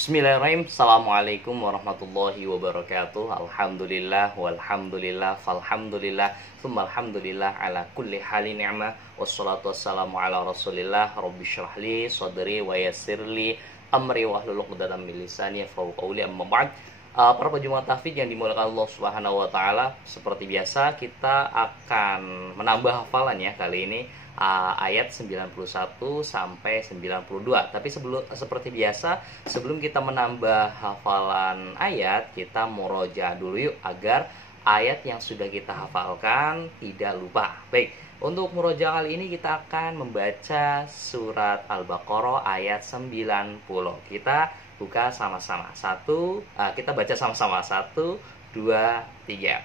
Bismillahirrahmanirrahim. Assalamualaikum warahmatullahi wabarakatuh. Alhamdulillah walhamdulillah falhamdulillah tsumma alhamdulillah ala kulli halin ni'mah wassalatu wassalamu ala Rasulillah rabbi syrahli sadri wa yassirli amri wahlul 'uqdatam min lisani yafqahu qawli amma ba'd. Para penjual tahfidz yang dimuliakan Allah Subhanahu wa taala, seperti biasa kita akan menambah hafalan ya kali ini ayat 91 sampai 92. Tapi seperti biasa, sebelum kita menambah hafalan ayat, kita murojaah dulu yuk agar ayat yang sudah kita hafalkan tidak lupa. Baik, untuk murojaah kali ini kita akan membaca surat Al-Baqarah ayat 90. Kita buka sama-sama. Kita baca sama-sama. 1, 2, 3.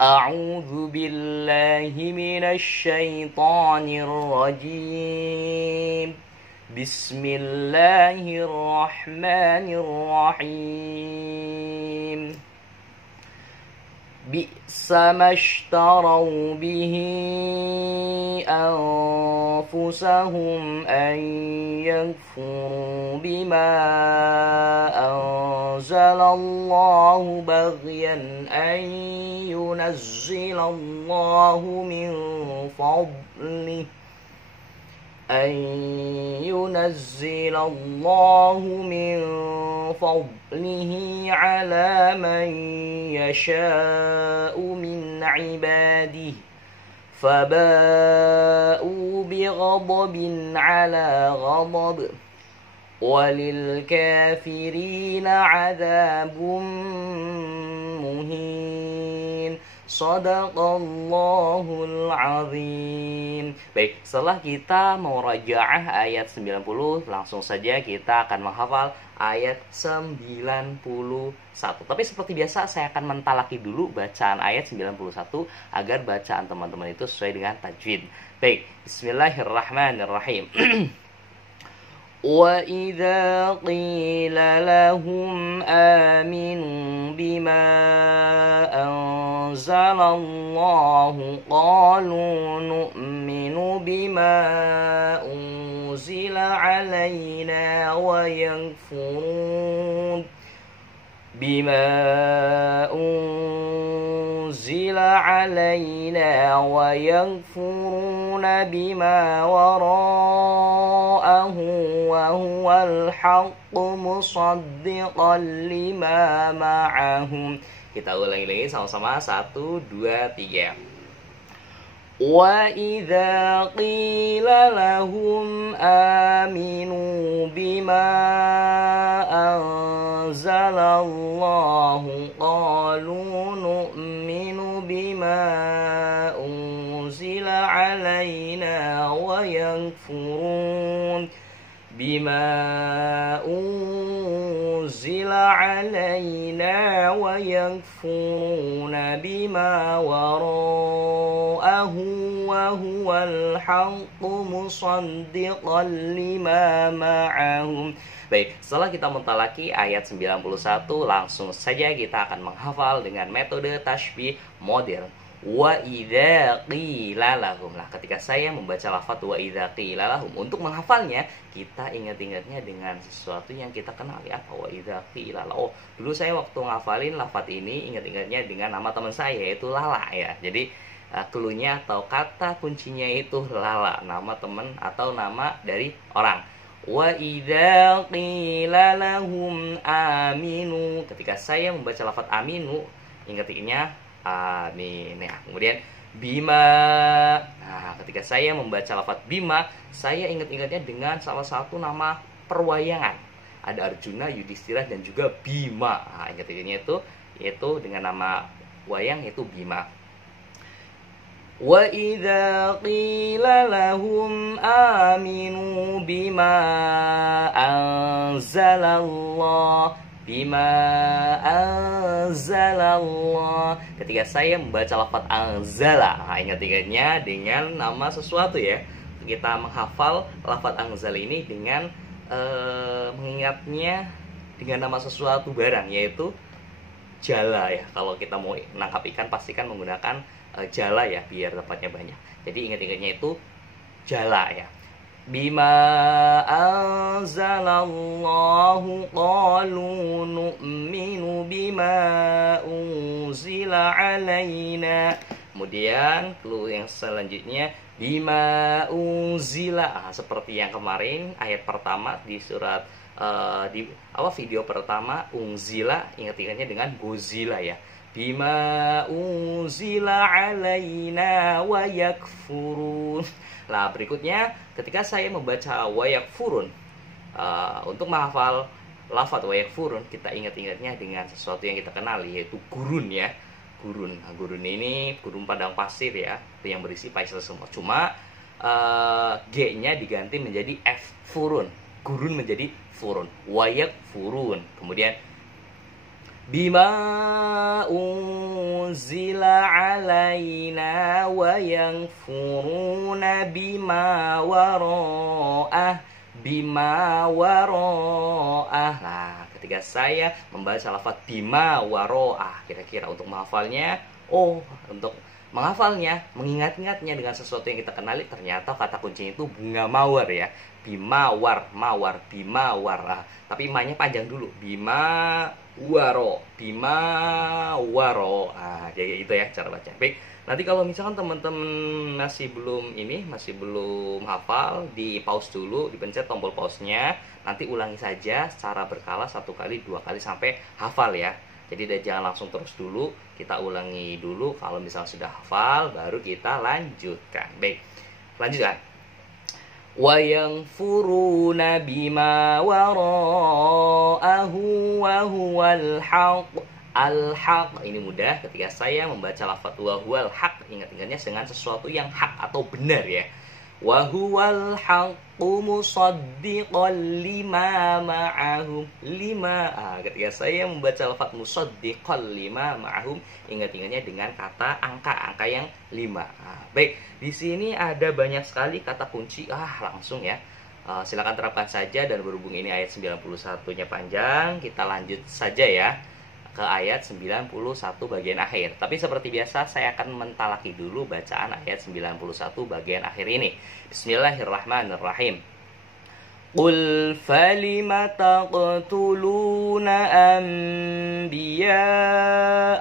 A'udzu billahi minasy syaithanir rajim. Bismillahirrahmanirrahim. Bi'sa mashtaraw bihi anfusahum an yakfuru bima anzalallahu baghyan an yunazzilallahu min fadlihi أن ينزل الله من فضله على من يشاء من عباده فباءوا بغضب على غضب وللكافرين عذاب مهين. Shadaqallahul azim. Baik, setelah kita murajaah ayat 90, langsung saja kita akan menghafal ayat 91. Tapi seperti biasa saya akan mentalaki dulu bacaan ayat 91 agar bacaan teman-teman itu sesuai dengan tajwid. Baik, bismillahirrahmanirrahim. وَإِذَا قِيلَ لَهُمْ آمِنُوا بِمَا أَنزَلَ اللَّهُ قَالُوا نُؤْمِنُ بِمَا أُنزِلَ عَلَيْنَا وَيَكْفُرُونَ بما وراءه وهو الحق مصدقا لما معهم. Kita ulangi lagi sama-sama. 1, 2, 3. وَإِذَا قِيلَ لَهُمْ آمِنُوا بِمَا أَنزَلَ اللَّهُ قَالُوا نُؤْمِنُ بِمَا أُنزِلَ عَلَيْنَا وَيَكْفُرُونَ بما وراءه وهو الحق مصدقا لما معهم. Baik, setelah kita mentalaki ayat 91, langsung saja kita akan menghafal dengan metode tasbih modern. Wa idza qila lahum. Nah, ketika saya membaca lafaz wa idza qila lahum, untuk menghafalnya kita ingat-ingatnya dengan sesuatu yang kita kenal ya. Apa wa idza qila lahum? Oh, dulu saya waktu ngafalin lafaz ini ingat-ingatnya dengan nama teman saya yaitu Lala ya. Jadi cluenya atau kata kuncinya itu Lala, nama teman atau nama dari orang. Wa idza qila lahum aminu. Ketika saya membaca lafaz aminu, ingat-ingatnya amin ya. Kemudian bima. Nah, ketika saya membaca lafaz bima, saya ingat-ingatnya dengan salah satu nama perwayangan. Ada Arjuna, Yudhistira dan juga Bima. Nah, ingat-ingatnya itu yaitu dengan nama wayang yaitu Bima. Wa idza qila lahum aminu bima anzalallah Ketika saya membaca lafaz anzala, ingat-ingatnya dengan nama sesuatu ya. Kita menghafal lafaz anzala ini dengan mengingatnya dengan nama sesuatu barang, yaitu jala ya. Kalau kita mau menangkap ikan pastikan menggunakan jala ya, biar dapatnya banyak. Jadi ingat-ingatnya itu jala ya. bima anzalallahu qalu nu'minu bima unzila alaina. Kemudian clue yang selanjutnya bima unzila, seperti yang kemarin ayat pertama di surat di video pertama unzila, ingat-ingatnya dengan Godzilla ya. Bima unzila alaina wa yakfurun. Nah, berikutnya ketika saya membaca wa yakfurun, untuk menghafal lafaz wa yakfurun, kita ingat-ingatnya dengan sesuatu yang kita kenali, yaitu gurun ya. Gurun. Nah, gurun ini gurun padang pasir ya, yang berisi pasir semua. Cuma G-nya diganti menjadi F, furun. Gurun menjadi furun. Wayak furun. Kemudian bima unzila alaina wa yakfuruna bima waro'ah. Bima waro'ah. Nah, ketika saya membaca lafaz bima waro'ah, kira-kira untuk menghafalnya, untuk menghafalnya, mengingat-ingatnya dengan sesuatu yang kita kenali, ternyata kata kuncinya itu bunga mawar ya. Bimawar, mawar, bimawar. Nah, tapi ma-nya panjang dulu. Bima waro, bima waro. Ah, jadi itu ya cara baca. Baik, nanti kalau misalkan teman-teman masih belum hafal, di pause dulu, dipencet tombol pause-nya, nanti ulangi saja secara berkala 1 kali, 2 kali sampai hafal ya. Jadi jangan langsung terus dulu, kita ulangi dulu. Kalau misalnya sudah hafal, baru kita lanjutkan. Baik, lanjutkan. Wa yanfuruna bima wara'ahu wa huwal haqq. Al-haq ini mudah ketika saya membaca lafaz wa huwal haq, ingat-ingatnya dengan sesuatu yang hak atau benar ya. Wa huwal haqqu musaddiqan lima ma'ahum. Ketika saya membaca lafaz musaddiqan lima ma'ahum, ingat-ingatnya dengan kata angka yang 5. Baik, di sini ada banyak sekali kata kunci. Langsung ya. Silakan terapkan saja, dan berhubung ini ayat 91-nya panjang, kita lanjut saja ya ke ayat 91 bagian akhir. Tapi seperti biasa saya akan mentalaki dulu bacaan ayat 91 bagian akhir ini. Bismillahirrahmanirrahim. Qul falima taqtuluna anbiya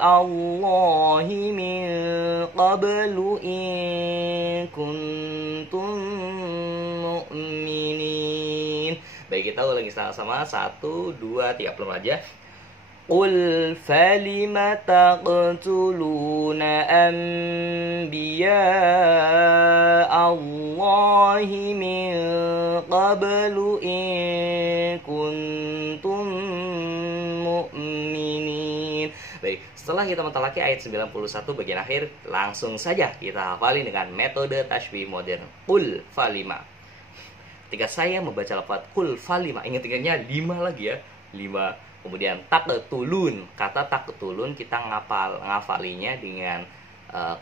Allahi min qablu in kuntum mu'minin. Baik, kita ulangi sama-sama. 1, 2, 3, pelan aja. Qul falima taqtuluna anbiya Allahi min qablu in kuntum mu'minin. Baik, setelah kita mentalaki ayat 91 bagian akhir, langsung saja kita hafalin dengan metode tajwid modern. Qul falima. Ketika saya membaca lafaz qul falima, ingat-ingatnya 5 lagi ya. 5. Kemudian taqtulun, kata taqtulun kita ngafalinya dengan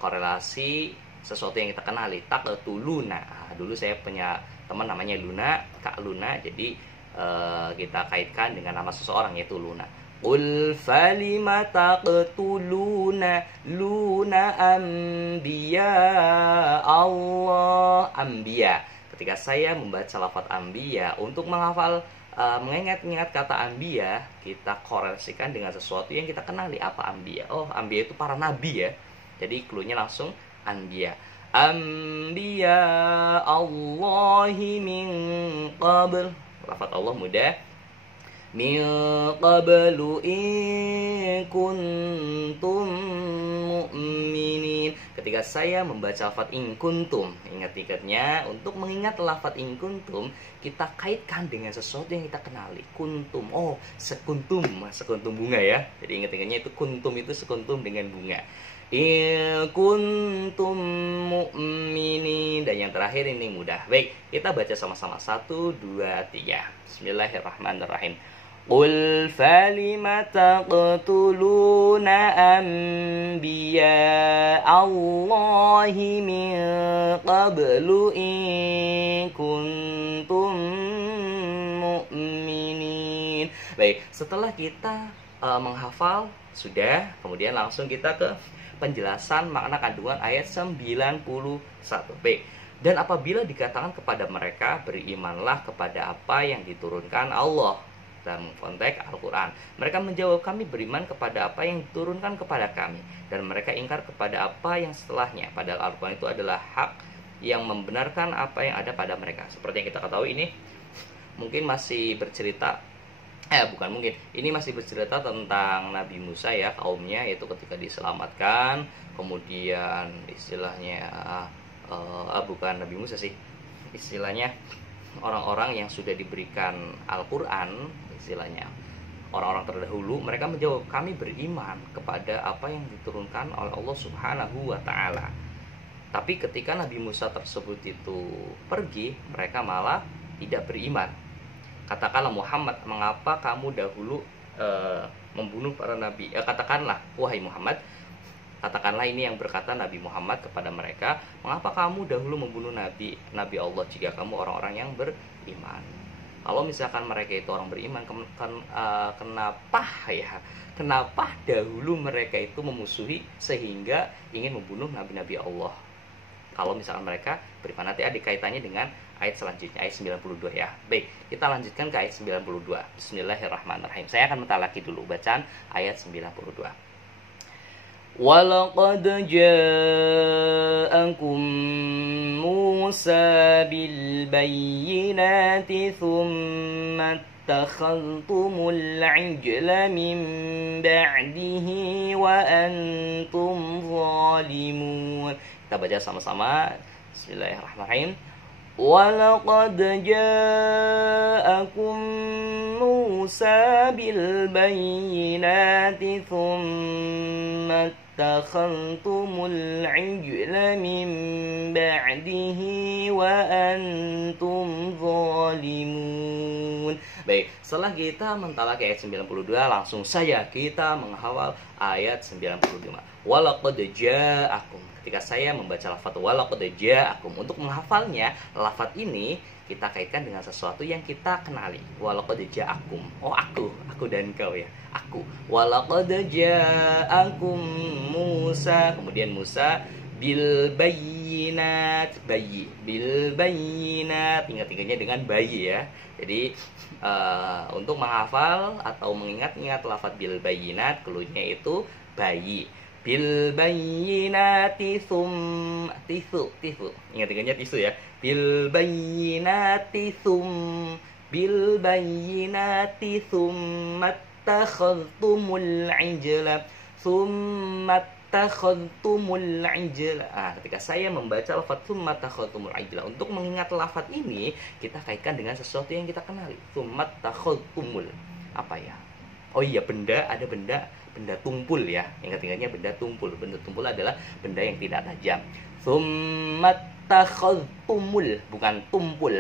korelasi sesuatu yang kita kenali. Taqtuluna. Dulu saya punya teman namanya Luna, Kak Luna, jadi kita kaitkan dengan nama seseorang, yaitu Luna. Qul falima taqtuluna luna anbiya Allah. Anbiya. Ketika saya membaca lafaz anbiya, untuk menghafal mengingat-ingat kata anbiya, kita korelasikan dengan sesuatu yang kita kenali. Apa anbiya? Anbiya itu para nabi ya. Jadi clue-nya langsung anbiya. Anbiya Allahi min qabl. Lafaz Allah mudah. Min qablu in kuntum mu'minin. Ketika saya membaca lafaz in kuntum, ingat-ingatnya untuk mengingat lafaz in kuntum, kita kaitkan dengan sesuatu yang kita kenali. Kuntum, sekuntum bunga ya. Jadi ingat-ingatnya itu kuntum, itu sekuntum dengan bunga. In kuntum mu'minin. Dan yang terakhir ini mudah. Baik, kita baca sama-sama. 1, 2, 3. Bismillahirrahmanirrahim. Qul falima taqtuluna anbiya Allahi min qablu in kuntum mu'minin. Baik, setelah kita menghafal sudah, kemudian langsung kita ke penjelasan makna kandungan ayat 91. Baik, Dan apabila dikatakan kepada mereka, berimanlah kepada apa yang diturunkan Allah, dalam konteks Al-Quran, mereka menjawab, kami beriman kepada apa yang diturunkan kepada kami, dan mereka ingkar kepada apa yang setelahnya, padahal Al-Quran itu adalah hak yang membenarkan apa yang ada pada mereka. Seperti yang kita ketahui, ini mungkin masih bercerita bukan mungkin, ini masih bercerita tentang Nabi Musa ya, kaumnya, yaitu ketika diselamatkan, kemudian istilahnya bukan Nabi Musa sih, istilahnya orang-orang yang sudah diberikan Al-Quran, istilahnya orang-orang terdahulu, mereka menjawab, kami beriman kepada apa yang diturunkan oleh Allah Subhanahu wa Ta'ala. Tapi ketika Nabi Musa tersebut itu pergi, mereka malah tidak beriman. Katakanlah, Muhammad, mengapa kamu dahulu membunuh para nabi? Katakanlah, wahai Muhammad, katakanlah, ini yang berkata Nabi Muhammad kepada mereka, mengapa kamu dahulu membunuh nabi Allah jika kamu orang-orang yang beriman? Kalau misalkan mereka itu orang beriman, kenapa dahulu mereka itu memusuhi sehingga ingin membunuh nabi-nabi Allah? Kalau misalkan mereka beriman, nanti ada kaitannya dengan ayat selanjutnya, ayat 92 ya. Baik, kita lanjutkan ke ayat 92. Bismillahirrahmanirrahim. Saya akan mentalaki dulu bacaan ayat 92. وَلَقَدْ جَاءَكُمْ مُوسَى بِالْبَيِّنَاتِ ثُمَّ اتَّخَذْتُمُ الْعِجْلَ مِنْ بَعْدِهِ وَأَنْتُمْ ظَالِمُونَ. Kita baca sama-sama. Bismillahirrahmanirrahim. وَلَقَدْ جَاءَكُمْ مُوسَى بِالْبَيِّنَاتِ ثُمَّ اتَّخَذْتُمُ الْعِجْلَ مِنْ بَعْدِهِ وَأَنْتُمْ ظَالِمُونَ. Baik, setelah kita mentalaki ayat 92, langsung saja kita menghafal ayat 95. Walaqad ja'akum. Ketika saya membaca lafaz walaqad ja'akum, untuk menghafalnya, lafaz ini kita kaitkan dengan sesuatu yang kita kenali. Walaqad ja'akum. Oh, aku dan kau ya. Aku. Walaqad ja'akum Musa. Kemudian Musa bil bayyinat, bayi. Bil bayyinat, ingat-ingatnya dengan bayi ya. Jadi untuk menghafal atau mengingat-ingat lafaz bil bayyinat, cluenya itu bayi. Bil bayyinati tisu. Ingat-ingatnya tisu ya. Bil bayyinati bil bayyinati takhadtumul ijla takhadtumul ijla. Ketika saya membaca lafaz takhadtumul ijla, untuk mengingat lafaz ini kita kaitkan dengan sesuatu yang kita kenali. Takhadtumul, apa ya? Oh iya, benda, ada benda tumpul ya. Ingat-ingatnya benda tumpul. Benda tumpul adalah benda yang tidak tajam. Takhadtumul, bukan tumpul.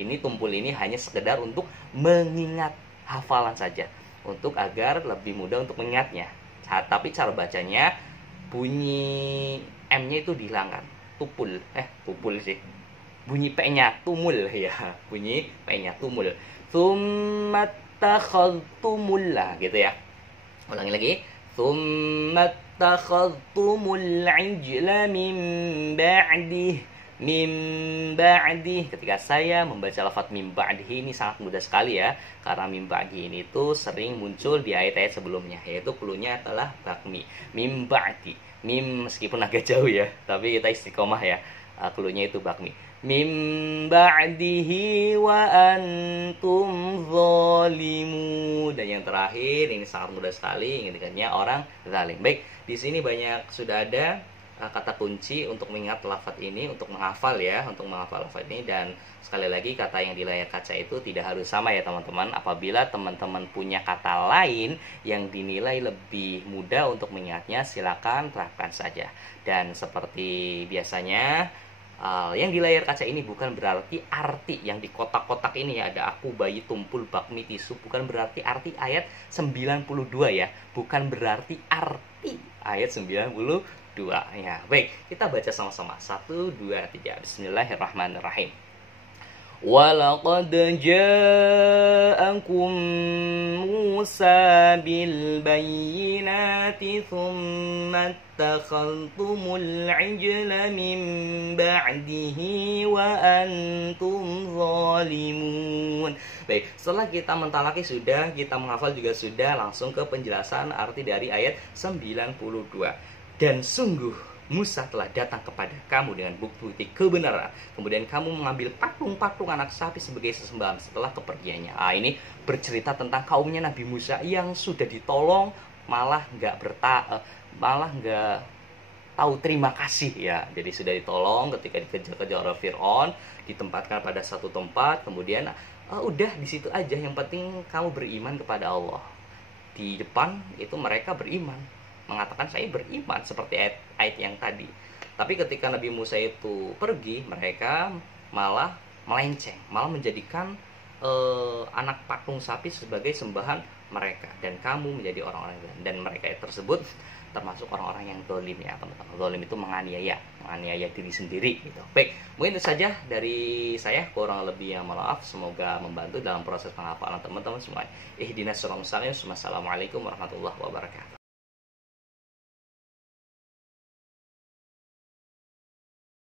Ini tumpul ini hanya sekedar untuk mengingat hafalan saja, untuk agar lebih mudah untuk mengingatnya. Tapi cara bacanya, bunyi M-nya itu dihilangkan. Tupul sih. Bunyi P-nya tumul ya. Bunyi P-nya tumul. Takhadtumul lah gitu ya. Ulangi lagi. Takhadtumul ijla min ba'dih. Ketika saya membaca lafaz min ba'dih ini sangat mudah sekali ya, karena min ba'dih ini tuh sering muncul di ayat-ayat sebelumnya, yaitu cluenya adalah bakmi. Min ba'di. Mim meskipun agak jauh ya, tapi kita istiqomah ya. Cluenya itu bakmi. Min ba'dihi wa antum zalimun. Dan yang terakhir ini sangat mudah sekali, ingat-ingatnya orang zalim. Baik, di sini banyak sudah ada kata kunci untuk mengingat lafaz ini, untuk menghafal ya, untuk menghafal lafaz ini. Dan sekali lagi, kata yang di layar kaca itu tidak harus sama ya teman-teman. Apabila teman-teman punya kata lain yang dinilai lebih mudah untuk mengingatnya, silakan terapkan saja. Dan seperti biasanya, yang di layar kaca ini bukan berarti arti yang di kotak-kotak ini ya, ada aku, bayi, tumpul, bakmi, tisu, bukan berarti arti ayat 92 ya, bukan berarti arti ayat 92 ya. Baik, kita baca sama-sama. 1, 2, 3. Bismillahirrahmanirrahim. وَلَقَدْ جَاءَكُمْ مُوسَى بِالْبَيِّنَاتِ ثُمَّ ittakhadhtumul ijla min ba'dihi wa antum zalimun. Baik, setelah kita mentalaki sudah, kita menghafal juga sudah, langsung ke penjelasan arti dari ayat 92. Dan sungguh Musa telah datang kepada kamu dengan bukti kebenaran. Kemudian kamu mengambil patung-patung anak sapi sebagai sesembahan setelah kepergiannya. Ini bercerita tentang kaumnya Nabi Musa yang sudah ditolong, malah nggak tahu terima kasih ya. Jadi sudah ditolong ketika dikejar-kejar oleh Fir'aun, ditempatkan pada satu tempat, kemudian udah di situ aja. Yang penting kamu beriman kepada Allah. Di depan itu mereka beriman, mengatakan saya beriman seperti ayat yang tadi. Tapi ketika Nabi Musa itu pergi, mereka malah melenceng, malah menjadikan anak patung sapi sebagai sembahan mereka, dan kamu menjadi orang-orang dan mereka tersebut termasuk orang-orang yang zalim ya teman-teman. Zalim itu menganiaya diri sendiri gitu. Baik, mungkin itu saja dari saya, kurang lebih yang maaf, semoga membantu dalam proses penghafalan teman-teman semua. Ihdinas shiratal mustaqim. Wassalamualaikum warahmatullahi wabarakatuh.